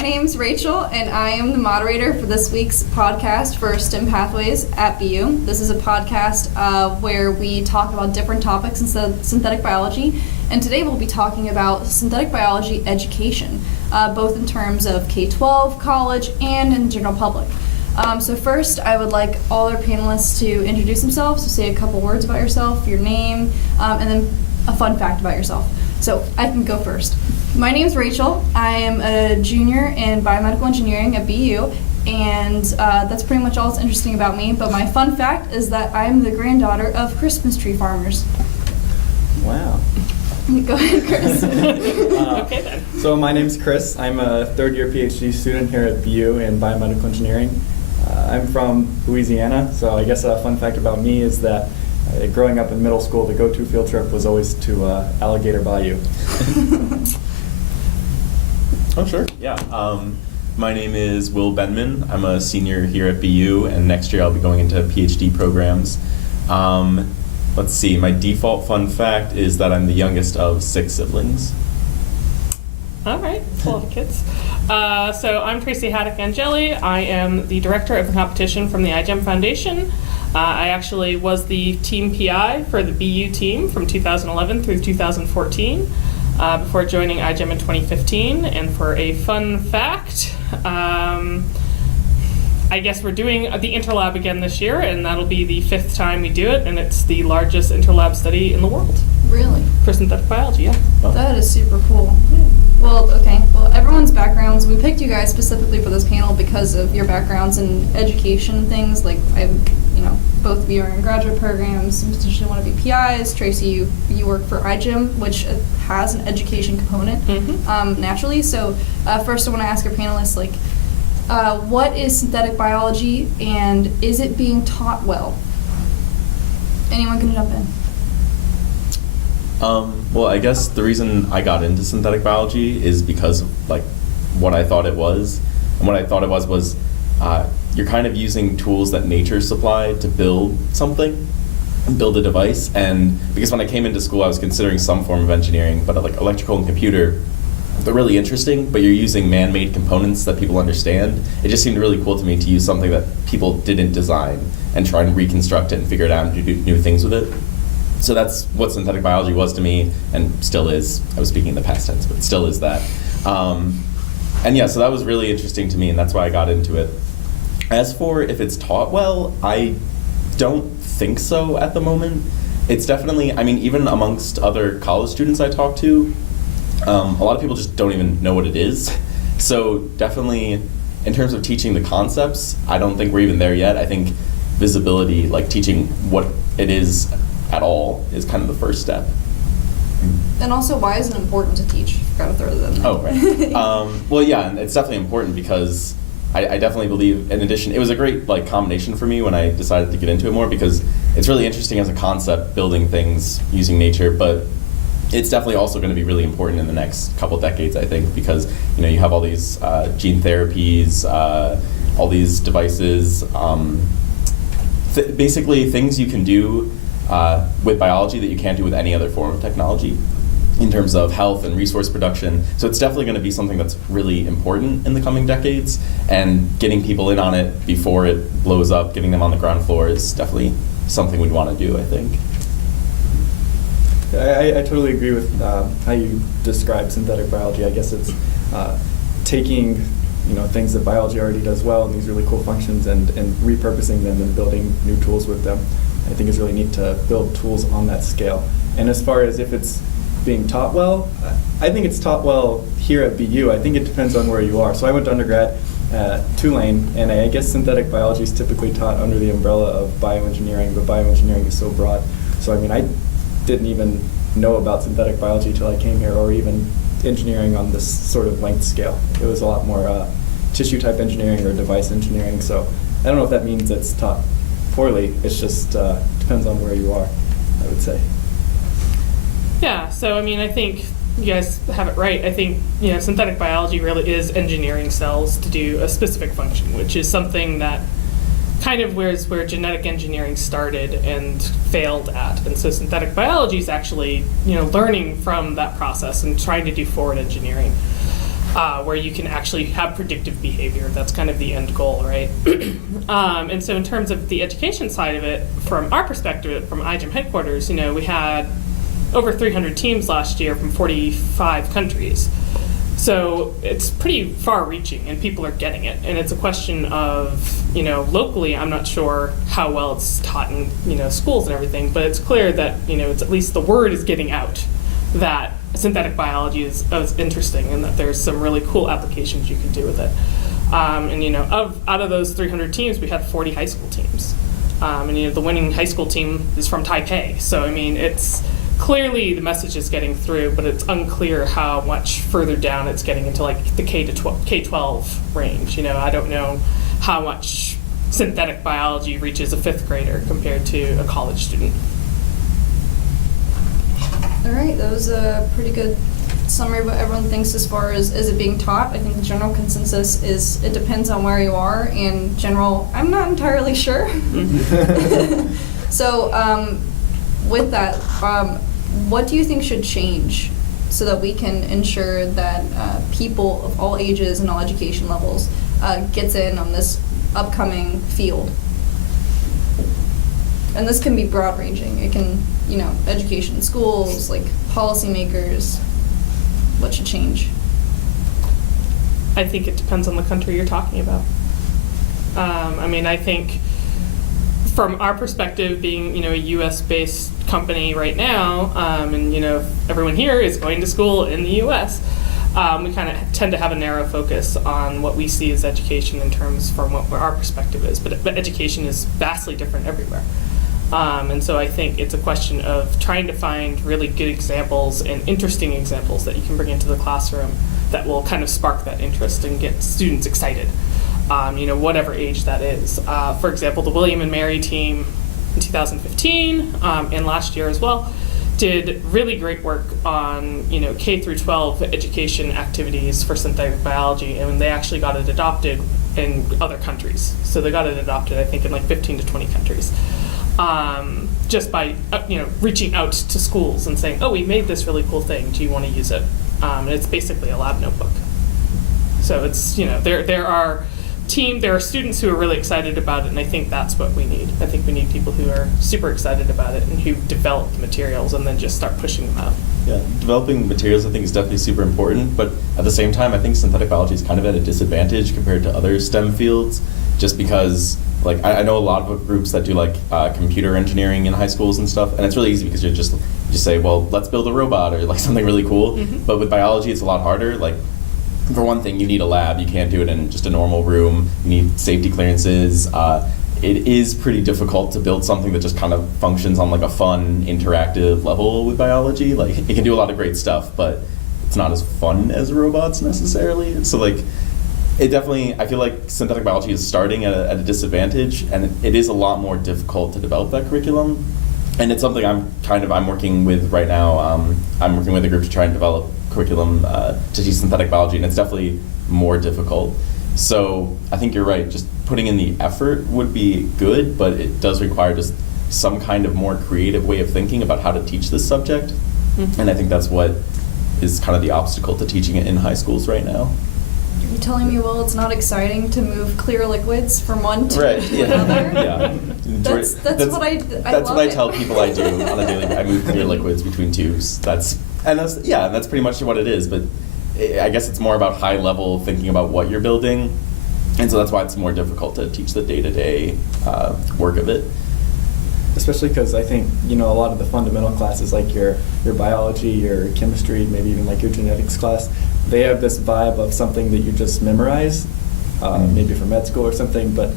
My name's Rachel, and I am the moderator for this week's podcast for STEM Pathways at BU. This is a podcast where we talk about different topics in synthetic biology, and today we'll be talking about synthetic biology education, both in terms of K-12, college, and in the general public. So first, I would like all our panelists to introduce themselves, so say a couple words about yourself, your name, and then a fun fact about yourself. So I can go first. My name is Rachel. I am a junior in Biomedical Engineering at BU, and that's pretty much all that's interesting about me. But my fun fact is that I'm the granddaughter of Christmas tree farmers. Wow. Go ahead, Chris. Okay then. So my name's Chris. I'm a third-year PhD student here at BU in Biomedical Engineering. I'm from Louisiana, so I guess a fun fact about me is that growing up in middle school, the go-to field trip was always to Alligator Bayou. Oh, sure. Yeah. My name is Will Benman. I'm a senior here at BU, and next year I'll be going into PhD programs. Let's see. My default fun fact is that I'm the youngest of 6 siblings. All right, that's a lot of kids. So I'm Traci Haddock-Angelli. I am the director of the competition from the iGEM Foundation. I actually was the team PI for the BU team from 2011 through 2014 before joining iGEM in 2015. And for a fun fact, I guess we're doing the interlab again this year, and that'll be the 5th time we do it, and it's the largest interlab study in the world. Really? For synthetic biology, yeah. Oh. That is super cool. Well, okay. Well, everyone's backgrounds, we picked you guys specifically for this panel because of your backgrounds in education things. Like, both of you are in graduate programs, you potentially want to be PIs. Traci, you work for iGEM, which has an education component naturally. So first I want to ask our panelists, what is synthetic biology, and is it being taught well? Anyone can jump in. Well, I guess the reason I got into synthetic biology is because of what I thought it was. And what I thought it was you're kind of using tools that nature supplied to build something, build a device. And because when I came into school, I was considering some form of engineering, but electrical and computer, they're really interesting, but you're using man-made components that people understand. It just seemed really cool to me to use something that people didn't design and try and reconstruct it and figure it out and do new things with it. So that's what synthetic biology was to me, and still is. I was speaking in the past tense, but it still is that. And yeah, so that was really interesting to me, and that's why I got into it. As for if it's taught well, I don't think so at the moment. It's definitely, even amongst other college students I talk to, a lot of people just don't even know what it is. So definitely, in terms of teaching the concepts, I don't think we're even there yet. I think visibility, teaching what it is at all, is kind of the first step. And also, why is it important to teach? Forgot to throw that in there. Oh, right. Well, yeah, and it's definitely important because I definitely believe, in addition, it was a great combination for me when I decided to get into it more, because it's really interesting as a concept, building things using nature, but it's definitely also going to be really important in the next couple decades, I think, because you have all these gene therapies, all these devices, basically things you can do with biology that you can't do with any other form of technology in terms of health and resource production. So it's definitely going to be something that's really important in the coming decades, and getting people in on it before it blows up, getting them on the ground floor, is definitely something we'd want to do, I think. I totally agree with how you describe synthetic biology. I guess it's taking things that biology already does well, and these really cool functions, and repurposing them and building new tools with them. I think it's really neat to build tools on that scale. And as far as if it's being taught well, I think it's taught well here at BU. I think it depends on where you are. So I went to undergrad at Tulane, and I guess synthetic biology is typically taught under the umbrella of bioengineering, but bioengineering is so broad. So I didn't even know about synthetic biology until I came here, or even engineering on this sort of length scale. It was a lot more tissue type engineering or device engineering. So I don't know if that means it's taught poorly. It's just depends on where you are, I would say. Yeah, so I think you guys have it right. I think synthetic biology really is engineering cells to do a specific function, which is something that kind of where genetic engineering started and failed at. And so synthetic biology is actually learning from that process and trying to do forward engineering. where you can actually have predictive behavior. That's kind of the end goal, right? And so in terms of the education side of it, from our perspective, from iGEM headquarters, we had over 300 teams last year from 45 countries. So it's pretty far-reaching, and people are getting it. And it's a question of, locally, I'm not sure how well it's taught in, schools and everything, but it's clear that, it's at least the word is getting out that synthetic biology is interesting and that there's some really cool applications you can do with it. And, out of those 300 teams, we had 40 high school teams. And, the winning high school team is from Taipei. So, it's clearly the message is getting through, but it's unclear how much further down it's getting into like the K-12 range. I don't know how much synthetic biology reaches a 5th grader compared to a college student. All right, that was a pretty good summary of what everyone thinks as far as is it being taught. I think the general consensus is it depends on where you are. In general, I'm not entirely sure. So with that, what do you think should change so that we can ensure that people of all ages and all education levels gets in on this upcoming field? And this can be broad-ranging. It can, education, schools, like policymakers. What should change? I think it depends on the country you're talking about. I think from our perspective, being a U.S.-based company right now, and everyone here is going to school in the U.S., we kind of tend to have a narrow focus on what we see as education in terms from what our perspective is. But education is vastly different everywhere. And so I think it's a question of trying to find really good examples and interesting examples that you can bring into the classroom that will kind of spark that interest and get students excited, whatever age that is. For example, the William and Mary team in 2015 and last year as well did really great work on K through 12 education activities for synthetic biology, and they actually got it adopted in other countries. So they got it adopted, I think, in like 15 to 20 countries. Just by reaching out to schools and saying, oh, we made this really cool thing, do you want to use it? And it's basically a lab notebook. So it's, there are students who are really excited about it, and I think that's what we need. I think we need people who are super excited about it and who develop the materials and then just start pushing them out. Yeah, developing materials I think is definitely super important, but at the same time I think synthetic biology is kind of at a disadvantage compared to other STEM fields, just because I know a lot of groups that do computer engineering in high schools and stuff, and it's really easy because you just say, well, let's build a robot or something really cool. Mm-hmm. But with biology it's a lot harder. For one thing, you need a lab. You can't do it in just a normal room. You need safety clearances. It is pretty difficult to build something that just kind of functions on a fun, interactive level with biology. It can do a lot of great stuff, but it's not as fun as robots necessarily. So it definitely, I feel like synthetic biology is starting at a disadvantage, and it is a lot more difficult to develop that curriculum. And it's something I'm working with right now. I'm working with a group to try and develop curriculum to teach synthetic biology, and it's definitely more difficult. So I think you're right, just putting in the effort would be good, but it does require just some kind of more creative way of thinking about how to teach this subject. Mm-hmm. And I think that's what is kind of the obstacle to teaching it in high schools right now. Are you telling me, well, it's not exciting to move clear liquids from one to another? Yeah. That's what I That's what I tell people I do on a daily basis. I move clear liquids between tubes. That's pretty much what it is. But I guess it's more about high level thinking about what you're building, and so that's why it's more difficult to teach the day-to-day work of it. Especially because I think a lot of the fundamental classes, like your biology, your chemistry, maybe even your genetics class, they have this vibe of something that you just memorize, maybe from med school or something, but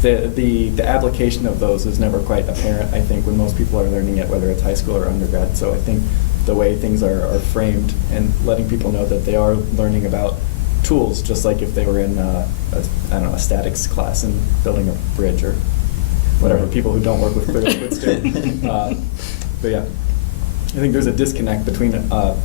the application of those is never quite apparent, I think, when most people are learning it, whether it's high school or undergrad. So I think the way things are framed and letting people know that they are learning about tools, just like if they were in a statics class and building a bridge or whatever people who don't work with clear liquids do. But yeah, I think there's a disconnect between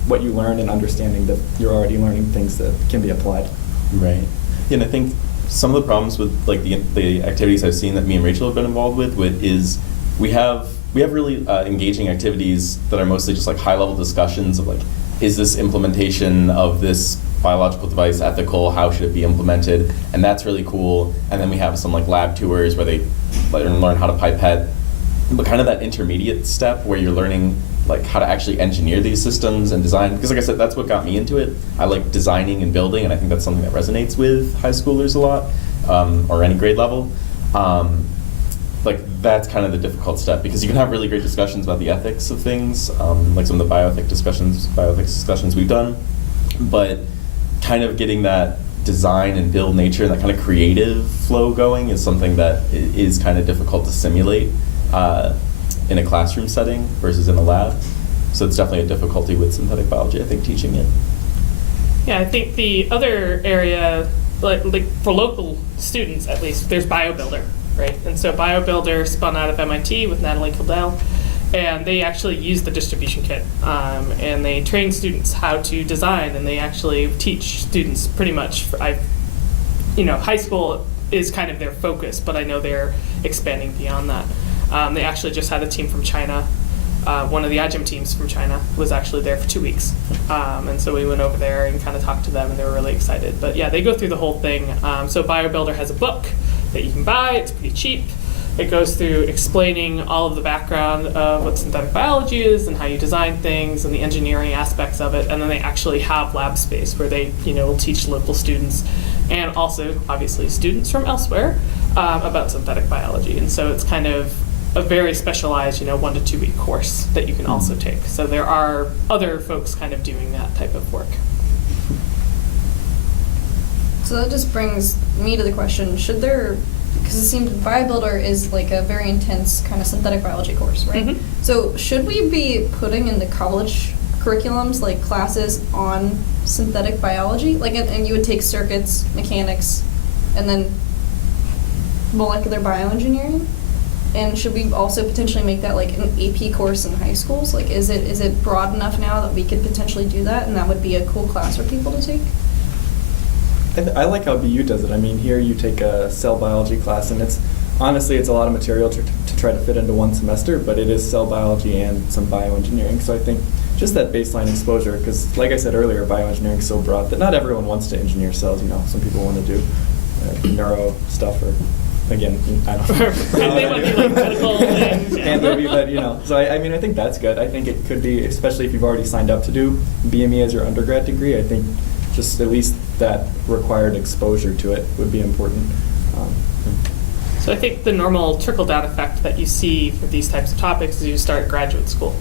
what you learn and understanding that you're already learning things that can be applied. Right. Yeah, and I think some of the problems with the activities I've seen that me and Rachel have been involved with is we have really engaging activities that are mostly just high level discussions of is this implementation of this biological device ethical? How should it be implemented? And that's really cool. And then we have some like lab tours where they learn how to pipette, but kind of that intermediate step where you're learning like how to actually engineer these systems and design. Because like I said, that's what got me into it. I like designing and building, and I think that's something that resonates with high schoolers a lot, or any grade level. Like that's kind of the difficult step, because you can have really great discussions about the ethics of things, like some of the bioethics discussions we've done, but kind of getting that design and build nature and that kind of creative flow going is something that is kind of difficult to simulate in a classroom setting versus in a lab. So it's definitely a difficulty with synthetic biology, I think, teaching it. Yeah, I think the other area, like for local students at least, there's BioBuilder, right? And so BioBuilder spun out of MIT with Natalie Kildell, and they actually use the distribution kit, and they train students how to design, and they actually teach students pretty much. High school is kind of their focus, but I know they're expanding beyond that. They actually just had a team from China. One of the iGEM teams from China was actually there for 2 weeks. And so we went over there and kind of talked to them, and they were really excited. But yeah, they go through the whole thing. So BioBuilder has a book that you can buy. It's pretty cheap. It goes through explaining all of the background of what synthetic biology is and how you design things and the engineering aspects of it. And then they actually have lab space where they, will teach local students and also, obviously, students from elsewhere about synthetic biology. And so it's kind of a very specialized, 1 to 2 week course that you can also take. So there are other folks kind of doing that type of work. So that just brings me to the question, should there, because it seems BioBuilder is like a very intense kind of synthetic biology course, right? Mm-hmm. So should we be putting in the college curriculums like classes on synthetic biology? Like, and you would take circuits, mechanics, and then molecular bioengineering? And should we also potentially make that like an AP course in high schools? Like, is it broad enough now that we could potentially do that, and that would be a cool class for people to take? I like how BU does it. I mean, here you take a cell biology class, and it's a lot of material to try to fit into one semester, but it is cell biology and some bioengineering. So I think just that baseline exposure, because like I said earlier, bioengineering is so broad that not everyone wants to engineer cells. Some people want to do neuro stuff, or again, I don't know. They want to do like medical things. Yeah. And maybe, but so I think that's good. I think it could be, especially if you've already signed up to do BME as your undergrad degree, I think just at least that required exposure to it would be important. So I think the normal trickle-down effect that you see for these types of topics is you start graduate school.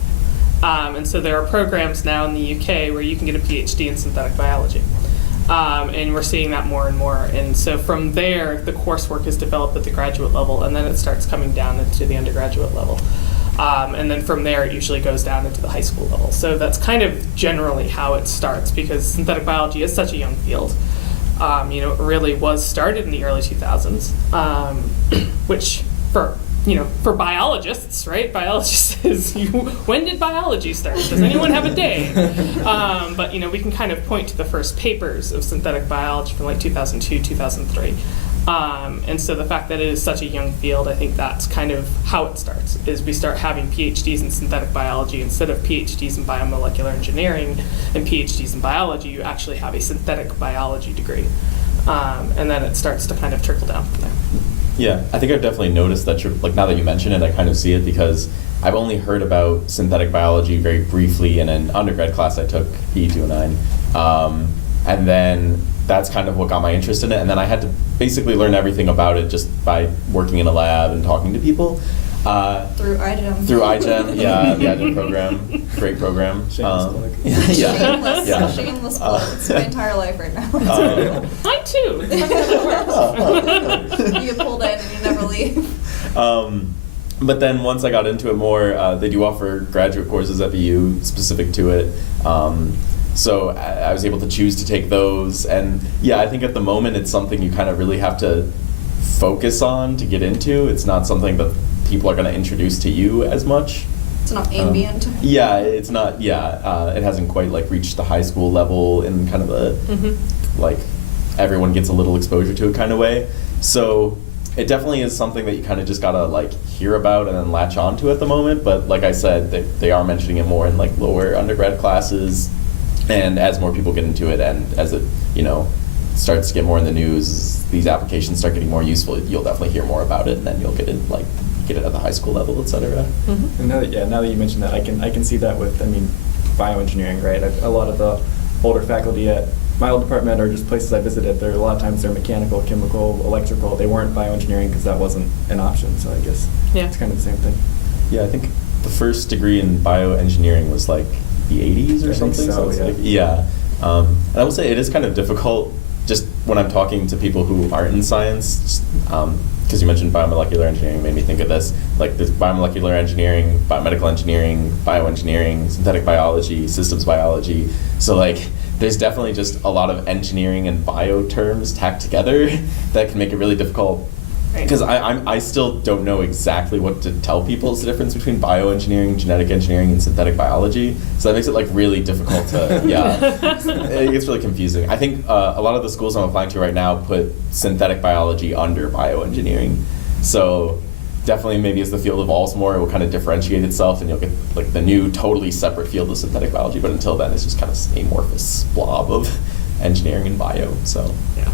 And so there are programs now in the UK where you can get a PhD in synthetic biology. And we're seeing that more and more. And so from there, the coursework is developed at the graduate level, and then it starts coming down into the undergraduate level. And then from there, it usually goes down into the high school level. So that's kind of generally how it starts, because synthetic biology is such a young field. It really was started in the early 2000s, which for biologists, right? Biologists is, when did biology start? Does anyone have a day? But we can kind of point to the first papers of synthetic biology from like 2002, 2003. And so the fact that it is such a young field, I think that's kind of how it starts, is we start having PhDs in synthetic biology. Instead of PhDs in biomolecular engineering and PhDs in biology, you actually have a synthetic biology degree. And then it starts to kind of trickle down from there. Yeah, I think I've definitely noticed that, like now that you mention it, I kind of see it, because I've only heard about synthetic biology very briefly in an undergrad class I took, PE 209. And then that's kind of what got my interest in it. And then I had to basically learn everything about it just by working in a lab and talking to people. Through iGEM. Through iGEM, yeah, the iGEM program, great program. Shameless plug. It's my entire life right now. Mine too. You get pulled in and you never leave. But then once I got into it more, they do offer graduate courses at BU specific to it. So I was able to choose to take those. And yeah, I think at the moment it's something you kind of really have to focus on to get into. It's not something that people are going to introduce to you as much. It's not ambient. Yeah, it's not, it hasn't quite like reached the high school level in kind of a, like, everyone gets a little exposure to it kind of way. So it definitely is something that you kind of just gotta like hear about and then latch onto at the moment. But like I said, they are mentioning it more in like lower undergrad classes, And as more people get into it, and as it, starts to get more in the news, these applications start getting more useful, you'll definitely hear more about it, and then you'll get it at the high school level, et cetera. Mm-hmm. And now that you mentioned that, I can see that with, bioengineering, right? A lot of the older faculty at my old department, or just places I visited, a lot of times they're mechanical, chemical, electrical. They weren't bioengineering because that wasn't an option. So I guess it's kind of the same thing. Yeah, I think the first degree in bioengineering was like the 80s or I think something. so, it's yeah. like, yeah. And I will say it is kind of difficult just when I'm talking to people who aren't in science, because you mentioned biomolecular engineering, made me think of this. Like there's biomolecular engineering, biomedical engineering, bioengineering, synthetic biology, systems biology. So like there's definitely just a lot of engineering and bio terms tacked together that can make it really difficult. Because I still don't know exactly what to tell people is the difference between bioengineering, genetic engineering, and synthetic biology. So that makes it like really difficult to, it gets really confusing. I think a lot of the schools I'm applying to right now put synthetic biology under bioengineering. So definitely maybe as the field evolves more, it will kind of differentiate itself and you'll get like the new totally separate field of synthetic biology. But until then, it's just kind of amorphous blob of engineering and bio, so. Yeah.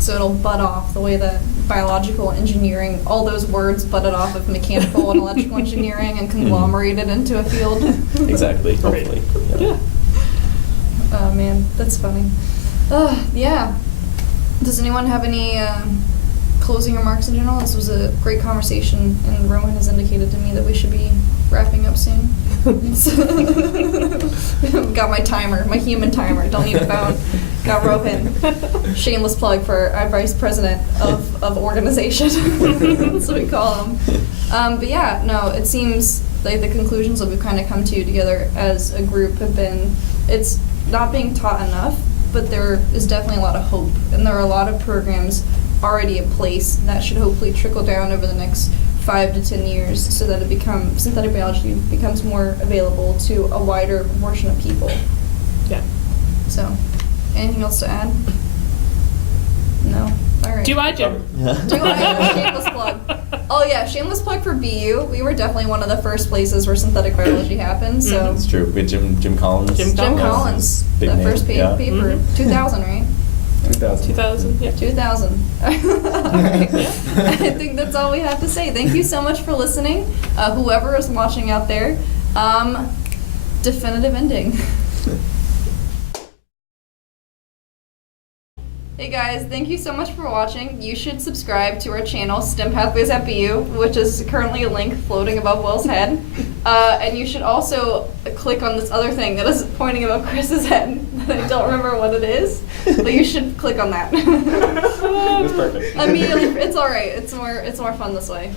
So it'll butt off the way that biological engineering, all those words butted off of mechanical and electrical engineering and conglomerated into a field. Exactly, hopefully. Yeah. Oh man, that's funny. Yeah. Does anyone have any closing remarks in general? This was a great conversation, and Rowan has indicated to me that we should be wrapping up soon. Got my timer, my human timer. Don't need a phone. Got Rowan. Shameless plug for our vice president of organization. That's what we call him. But yeah, no, it seems like the conclusions that we've kind of come to together as a group have been, it's not being taught enough, but there is definitely a lot of hope, and there are a lot of programs already in place that should hopefully trickle down over the next 5 to 10 years so that synthetic biology becomes more available to a wider proportion of people. Yeah. So, anything else to add? No? All right. Do iGEM. Shameless plug. Oh yeah, shameless plug for BU. We were definitely one of the first places where synthetic biology happened, so. It's true. We had Jim Collins. Jim Collins, Big the name, first yeah. paper, 2000, right? 2000, yeah. 2000. All right. I think that's all we have to say. Thank you so much for listening. Whoever is watching out there, definitive ending. Hey guys, thank you so much for watching. You should subscribe to our channel, STEM Pathways at BU, which is currently a link floating above Will's head. And you should also click on this other thing that is pointing above Chris's head. I don't remember what it is, but you should click on that. It's perfect. Immediately, it's all right. It's more fun this way.